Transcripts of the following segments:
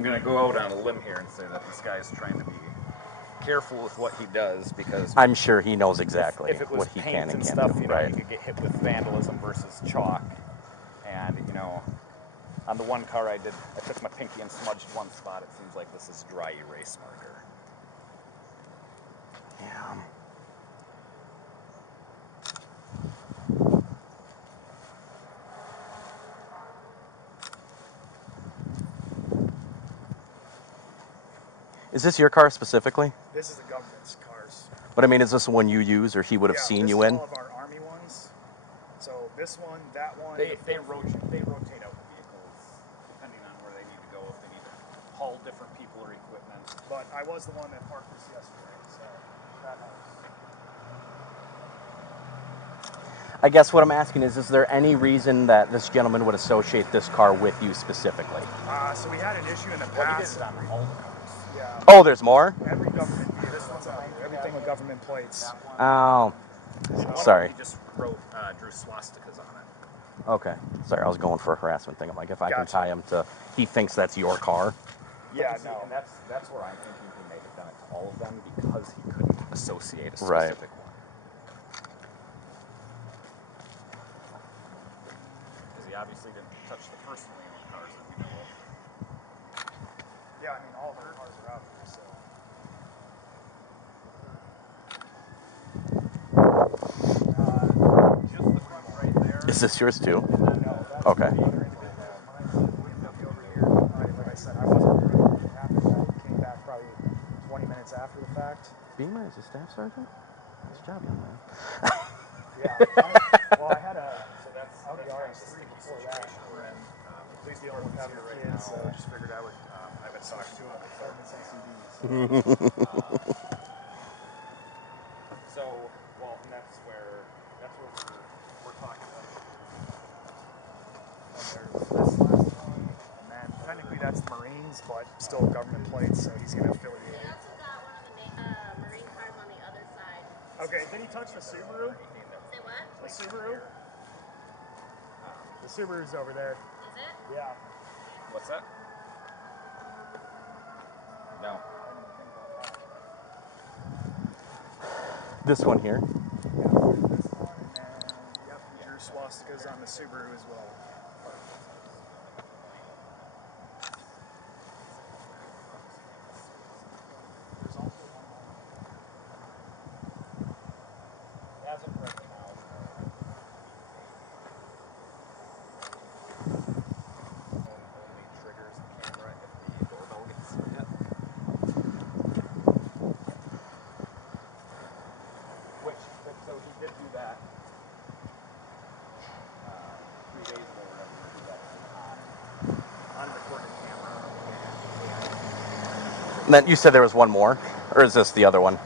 I'm going to go out on a limb here and say that this guy is trying to be careful with what he does because I'm sure he knows exactly if it was what he paint can and and can't stuff, do. you know, Right. you could get hit with vandalism versus chalk. And, you know, on the one car I took my pinky and smudged one spot. It seems like this is dry erase marker. Yeah. Is this your car specifically? This is the government's cars. But I mean, is this the one you use, or he would have seen you in? This is all of our Army ones. So this one, that one. They rotate out the vehicles depending on where they need to go, if they need to haul different people or equipment. But I was the one that parked this yesterday, so that helps. I guess what I'm asking is there any reason that this gentleman would associate this car with you specifically? So we had an issue in the Well, past. he did it on all the cars. Yeah. Oh, there's more? Every government vehicle. This one's behind you. Everything with government plates. Oh, sorry. He just drew swastikas on it. Okay. Sorry, I was going for a harassment thing. I'm like, if I can Gotcha. tie him to, he thinks that's your car. Yeah, But see, no. and that's where I'm thinking he may have done it to all of them because he couldn't associate a Right. specific one. Because he obviously didn't touch the personally owned cars that we know of. Yeah, I mean, all of our cars are out there, so. Just the front right there. Is this yours too? No, that's Okay. the other individual. Mine's the BMW over here. Like I said, I wasn't here when it happened. I came back probably 20 minutes after the fact. Beamer is a staff sergeant? Nice job, young man. Yeah. Well, I had a Audi RS3 before that. Please Dealing with having right kids, now. so just figured I would I've been talking to him. apartments and CDs. So, well, and that's where we're talking about. And there's this last one, and then technically that's the Marines, but still government plates, so he's gonna affiliate. We also got one of the Marine cars on the other side. Okay, did he touch the Subaru? Say what? The Subaru? The Subaru's over there. Is it? Yeah. What's that? No. This one here. Yeah, there's this one, and then, yep, he drew swastikas on the Subaru as well. There's also one more. As of right now, only triggers the camera if the doorbell gets hit. So he did do that 3 days ago or whatever. He did that on recorded camera. And then you said there was one more? Or is this the other one?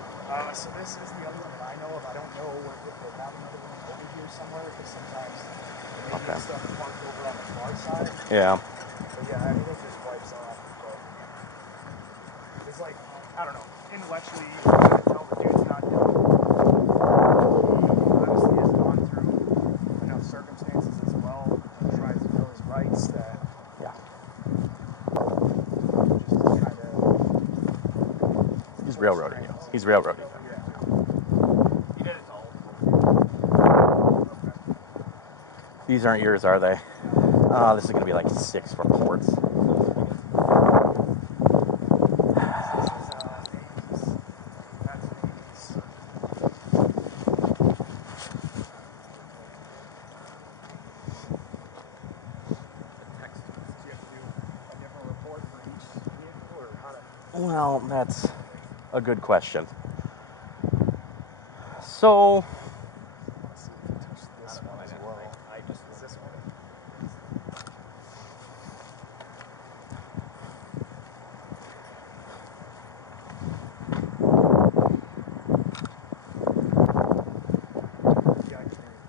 So this is the other one that I know of. I don't know if they have another one over here somewhere, because sometimes they Okay. get stuff parked over on the far side. Yeah. But yeah, I mean, it just wipes off. But it's like, I don't know, intellectually, you can tell the dude's not doing it. Obviously has gone through enough circumstances as well and tries to know his rights that Yeah. just to try to. He's railroading you. He's railroading you. Yeah. He did it to all of them. These aren't yours, are they? This is going to be like 6 reports. This is Navy's. That's Navy's. Text. Do you have to do a different report for each vehicle, or how to? Well, that's a good question. So, Let's see if you touched this one as well. I just Is this one? Yeah, I can hear you.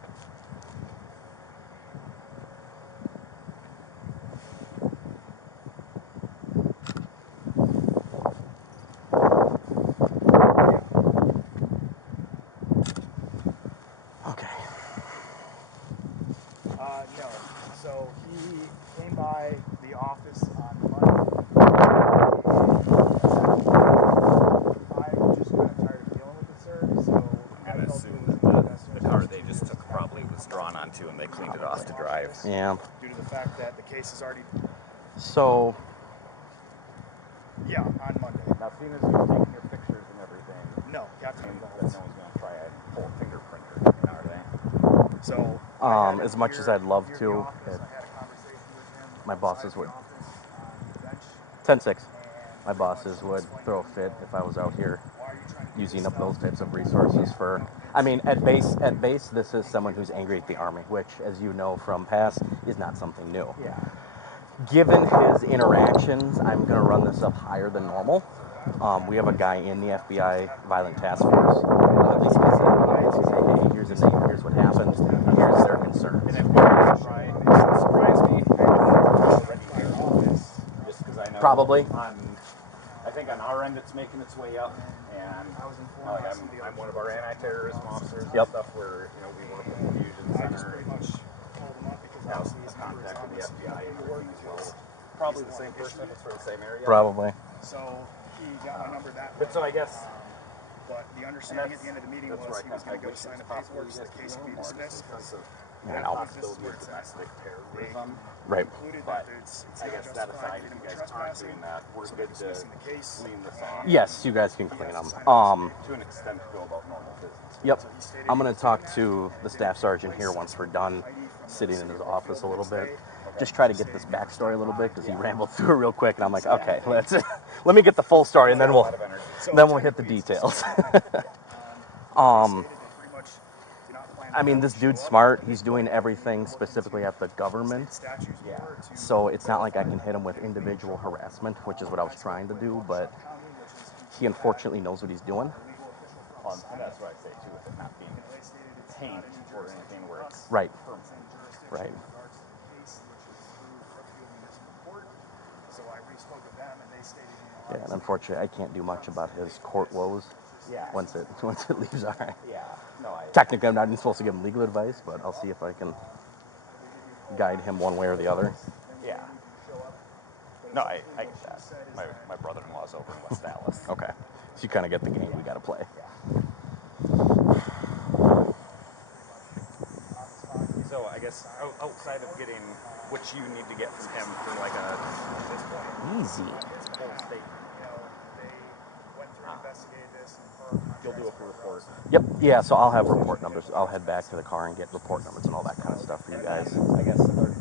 okay. No. So he came by the office on Monday. Yeah. due to the fact that the case is already, So, yeah, on Monday. Now, seeing as you're taking your pictures and everything, No, Captain I mean, that involved. no one's gonna try and pull a fingerprint or anything, are they? So, I had him as much as here I'd love near to, the office. it- I had a conversation with him my outside bosses the would. office on the bench, 10-6. and My pretty bosses much would explained throw a to him, fit if I was out here why are you trying to do using this up those stuff? types of resources for. I mean, at base, this is someone who's angry at the Army, which, as you know from past, is not something new. Yeah. Given his interactions, I'm going to run this up higher than normal. We have a guy in the FBI Violent Task Force. At least we say, hey, here's a name, here's what happened, here's their concerns. And if it surprise me, already here, just because I know Probably. I think on our end it's making its way up, and like I'm one of our anti-terrorism officers Yep. and stuff where we work with the Fusion I just Center. pretty much called him up because Have obviously a his number is contact on with the this FBI and paperwork. everything as well. Probably the same person if it's for the same area. Probably. So he got my number that way. But so I guess. But the understanding at the end of the meeting was he was going to go sign the paperwork so the case could be dismissed. Because of Yeah, the no. possibility of domestic terrorism. Right. Concluded But that it's I not guess that justified aside, to if get you him guys aren't trespassing, doing that, we're so good they're to dismissing the case. clean this off. Yes, you guys can clean them. To an extent, go about normal business. Yep. So he stated I'm he going was to talk doing to that, the and staff it sergeant didn't here take once place. we're done Heidi from the sitting in city his of office a Brookfield little the bit. next day. Just try to get this backstory a little bit because he rambled through it real quick, and I'm like, okay, let me get the full story, and then we'll So hit the technically, it's details. they stated they pretty much do not plan I mean, to this show dude's up. smart. He's doing everything specifically at the government. State statutes were to So it's not like I can hit him with individual harassment, which is what I was trying to do, but he unfortunately knows what he's doing. And that's what I say too, with it not being taint or anything where it's Right. permanent. Right. So I re-spoke with them, and they stated, Yeah, and unfortunately, I can't do much about his court woes Yeah. once it leaves our. Yeah. No, Technically, I'm not even supposed to give him legal advice, but I'll see if I can guide him one way or the other. Yeah. No, I get that. My brother-in-law's over in West Dallas. Okay. So you kind of get the game we got to play. So I guess outside of getting what you need to get from him for like a Easy. full statement, you'll do a full report. Yep. Yeah. So I'll have report numbers. I'll head back to the car and get report numbers and all that kind of stuff for you guys. I guess either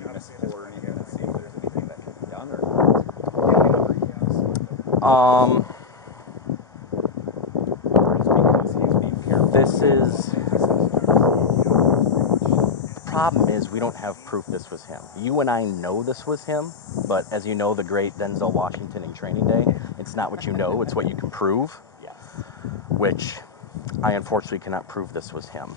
municipal or anything to see if there's anything that can be done or just because he's being careful. This is. The problem is we don't have proof this was him. You and I know this was him, but as you know, the great Denzel Washington in Training Day, it's not what you know, it's what you can prove, Yes. which I unfortunately cannot prove this was him.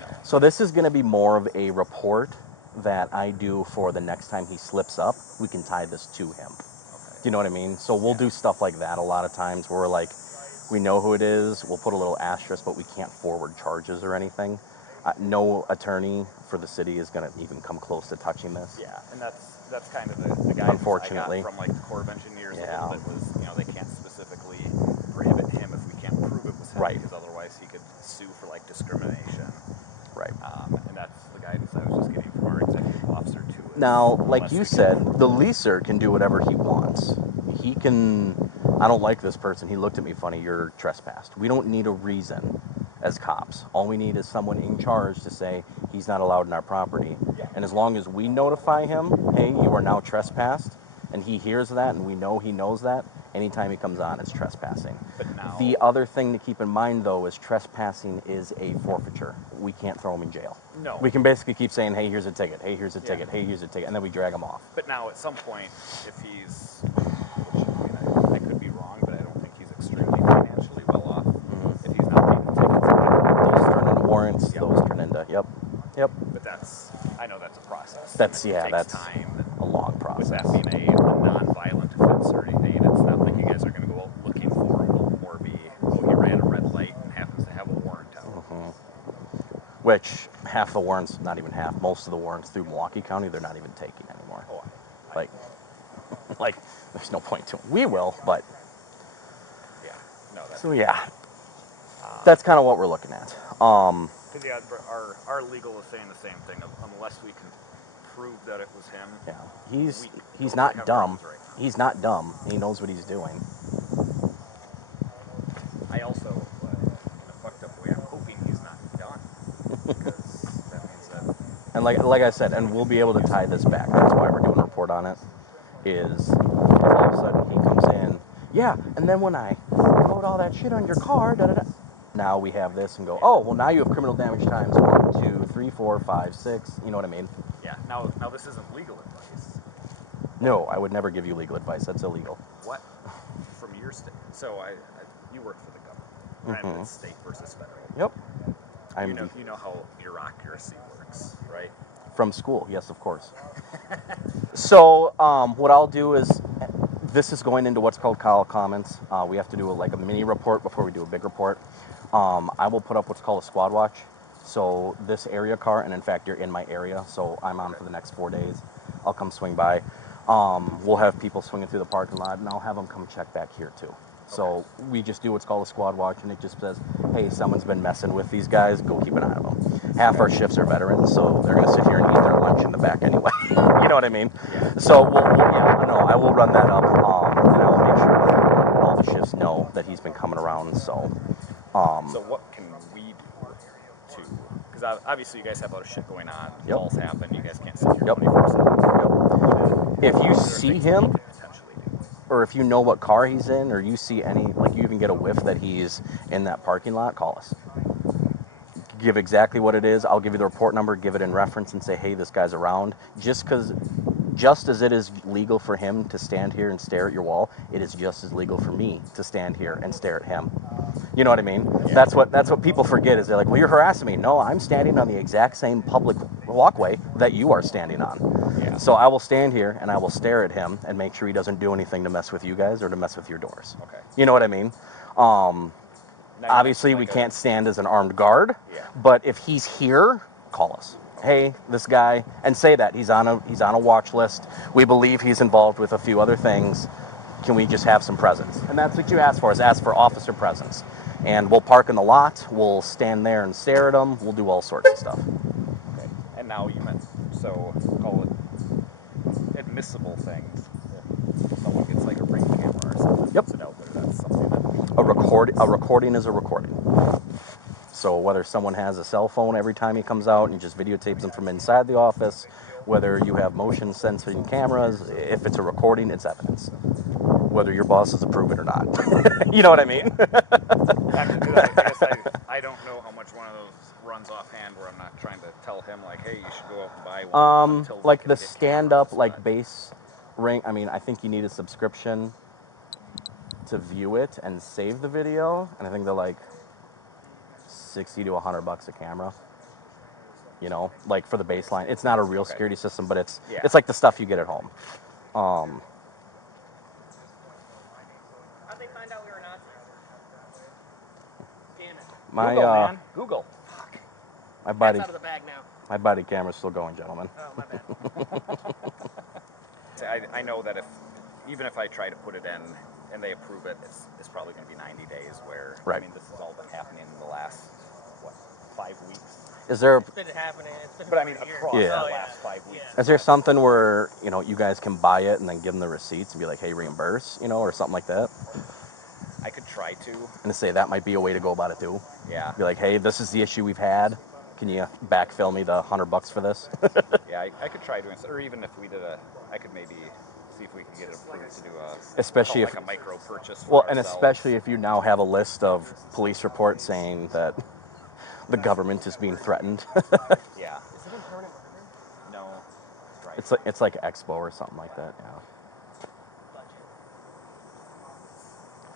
No. So this is going to be more of a report that I do for the next time he slips up, we can tie this to him. Okay. Do you know what I mean? So we'll do stuff like that a lot of times where we're like, we know who it is, we'll put a little asterisk, but we can't forward charges or anything. No attorney for the city is going to even come close to touching this. Yeah, and that's kind of the guidance Unfortunately. I got from like the Corps of Engineers Yeah. a little bit was, they can't specifically prohibit him if we can't prove it was him, Right. because otherwise he could sue for like discrimination. Right. And that's the guidance I was just getting from our executive officer too. Now, like you said, the leaser can do whatever he wants. He can, I don't like this person, he looked at me funny, you're trespassed. We don't need a reason as cops. All we need is someone in charge to say he's not allowed in our property. Yeah. And as long as we notify him, hey, you are now trespassed, and he hears that and we know he knows that, anytime he comes on, it's trespassing. But now, The other thing to keep in mind, though, is trespassing is a forfeiture. We can't throw him in jail. No. We can basically keep saying, hey, here's a ticket, hey, here's a Yeah. ticket, hey, here's a ticket, and then we drag him off. But now at some point, if he's, which, I could be wrong, but I don't think he's extremely financially well off. Mm-hmm. If he's not paying the tickets, Those turn into warrants, Yep. those turn into, yep. but I know that's a process. That's, and it yeah, takes that's time. a long With process. that being a non-violent offense or anything, it's not like you guys are going to go out looking for him. It'll more be, he ran a red light and happens to have a warrant out. Which, half the warrants, not even half, most of the warrants through Milwaukee County, they're not even taking anymore. Oh, Like, there's no point to them. We will, but, yeah. No, that's so yeah. That's kind of what we're looking at. Because yeah, our legal is saying the same thing. Unless we can prove that it was him. Yeah, we he's don't not have dumb. grounds right now. He's not dumb. He knows what he's doing. I also, in a fucked up way, I'm hoping he's not done. Because that means that. And like I said, and we'll be able to tie this back. That's why we're doing a report on it. Is if all of a sudden he comes in, yeah, and then when I wrote all that shit on your car, da da da. Now we have this and go, oh, well, now you have criminal damage times 1, 2, 3, 4, 5, 6. You know what I mean? Yeah. Now this isn't legal advice. No, I would never give you legal advice. That's illegal. What? From your state. So you work for the government. Granted, it's state versus federal. Yep. You know how bureaucracy works, right? From school, yes, of course. So what I'll do is, this is going into what's called call comments. We have to do a mini report before we do a big report. I will put up what's called a squad watch. So this area car, and in fact, you're in my area, so I'm on for the next 4 days. I'll come swing by. We'll have people swinging through the parking lot, and I'll have them come check back here too. So we just do what's called a squad watch, and it just says, hey, someone's been messing with these guys, go keep an eye on them. Half our shifts are veterans, so they're going to sit here and eat their lunch in the back anyway. You know what I mean? Yeah. So, I will run that up, and I will make sure that all the shifts know that he's been coming around, so... So what can we do to... Because obviously you guys have a lot of shit going on. Yep. Calls happen. You guys can't sit here Yep. 24/7. If you Are there see things him... we could potentially do? or if you know what car he's in, or you see any, you even get a whiff that he's in that parking lot, call us. Give exactly what it is. I'll give you the report number, give it in reference, and say, hey, this guy's around. Just as it is legal for him to stand here and stare at your wall, it is just as legal for me to stand here and stare at him. You know what I mean? Yeah. That's what people forget, is they're like, well, you're harassing me. No, I'm standing on the exact same public walkway that you are standing on. Yeah. So I will stand here and I will stare at him and make sure he doesn't do anything to mess with you guys or to mess with your doors. Okay. You know what I mean? Obviously, we can't stand as an armed guard, Yeah. but if he's here, call us. Hey, this guy, and say that he's on a watch list. We believe he's involved with a few other things. Can we just have some presence? And that's what you ask for, is ask for officer presence. And we'll park in the lot. We'll stand there and stare at them. We'll do all sorts of stuff. Okay. And now you meant, so call it admissible things. If someone gets like a ring camera or something. Yep. Puts it out there, that's something that... A recording is a recording. So whether someone has a cell phone every time he comes out and just videotapes them from inside the office, whether you have motion sensing cameras, if it's a recording, it's evidence. Whether your bosses approve it or not. You know what I mean? Actually, I guess I don't know how much one of those runs offhand where I'm not trying to tell him, like, hey, you should go out and buy one. Until we Like can the get stand-up, cameras, but- base ring, I think you need a subscription to view it and save the video, and I think they're like $60 to $100 a camera. You know, like for the baseline. It's not a real security system, but it's like the stuff you get at home. How'd they find out we were Nazis? Damn it. My Google, man. Google. my That's body out of the bag now. my body camera's still going, gentlemen. Oh, my bad. I know that even if I try to put it in and they approve it, it's probably going to be 90 days where, Right. I mean, this has all been happening in the last, 5 weeks? Is there It's been happening. It's been But I mean, for a year. across Yeah. the Oh, last 5 weeks. Yeah. is there something where, you guys can buy it and then give them the receipts and be like, hey, reimburse, or something like that? I could try to. And say that might be a way to go about it too. Yeah. Be like, hey, this is the issue we've had. Can you backfill me the $100 for this? Yeah, I could try doing, or even if we did I could maybe see if we could get it approved to do Especially like if- a micro purchase. For Well, and ourselves. especially if you now have a list of police reports saying that the government is being threatened. Yeah. Is it in permanent record? No. Right. It's like Expo or something like that. Yeah. Budget.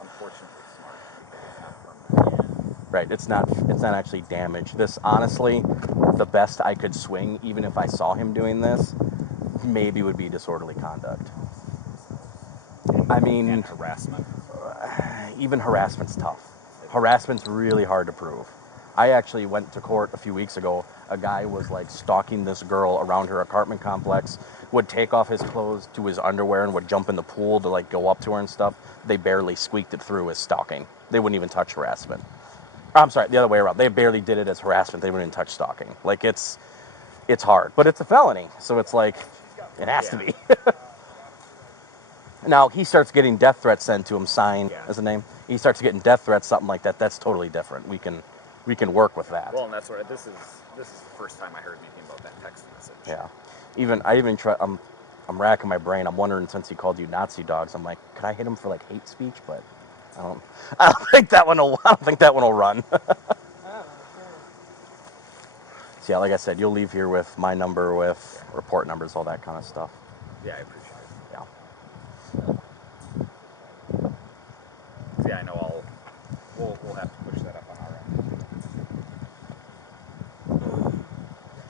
Unfortunately smart because it's not permanent. Right. It's not actually damage. This, honestly, the best I could swing, even if I saw him doing this, maybe would be disorderly conduct. I mean, And harassment. even harassment's tough. Harassment's really hard to prove. I actually went to court a few weeks ago. A guy was like stalking this girl around her apartment complex, would take off his clothes to his underwear and would jump in the pool to like go up to her and stuff. They barely squeaked it through as stalking. They wouldn't even touch harassment. I'm sorry, the other way around. They barely did it as harassment. They wouldn't touch stalking. Like it's hard, but it's a felony, so it's like it has to Yeah. be. Now he starts getting death threats sent to him, signed Yeah. as a name. He starts getting death threats, something like that. That's totally different. We can work with that. Well, and that's what this is the first time I heard anything about that text message. Yeah. I even try. I'm racking my brain. I'm wondering, since he called you Nazi dogs, I'm like, could I hit him for like hate speech? But I don't. I don't think that one will. I don't think that one will run. So yeah, like I said, you'll leave here with my number, with report numbers, all that kind of stuff. Yeah, I appreciate it. Yeah. So yeah, I know we'll have to push that up on our end.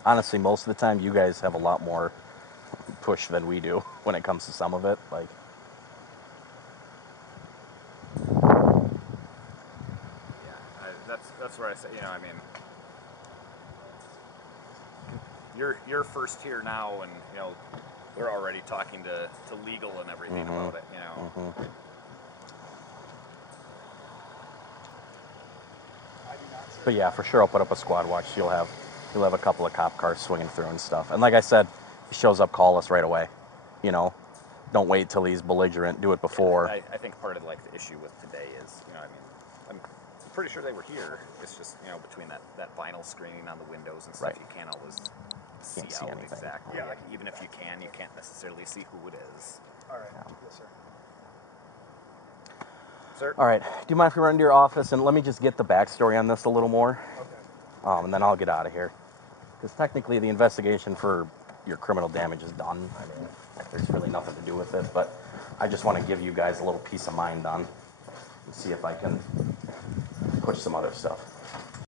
Honestly, most of the time, you guys have a lot more push than we do when it comes to some of it. Like, Yeah, that's where I say, I mean, you're first here now, and we're already talking to legal and everything about it. But yeah, for sure, I'll put up a squad watch. You'll have a couple of cop cars swinging through and stuff. And like I said, if he shows up, call us right away. Don't wait till he's belligerent. Do it before. Yeah, I think part of the issue with today is, I mean, I'm pretty sure they were here. It's just between that vinyl screening on the windows and stuff, Right. you can't always see see out anything. exactly. Yeah. And even if you can't necessarily see who it is. All right. Yeah. Yes, sir. Sir. All right. Do you mind if we run into your office and let me just get the backstory on this a little more? Okay. And then I'll get out of here. Because technically, the investigation for your criminal damage is done. I mean, there's really nothing to do with it. But I just want to give you guys a little peace of mind on and see if I can push some other stuff.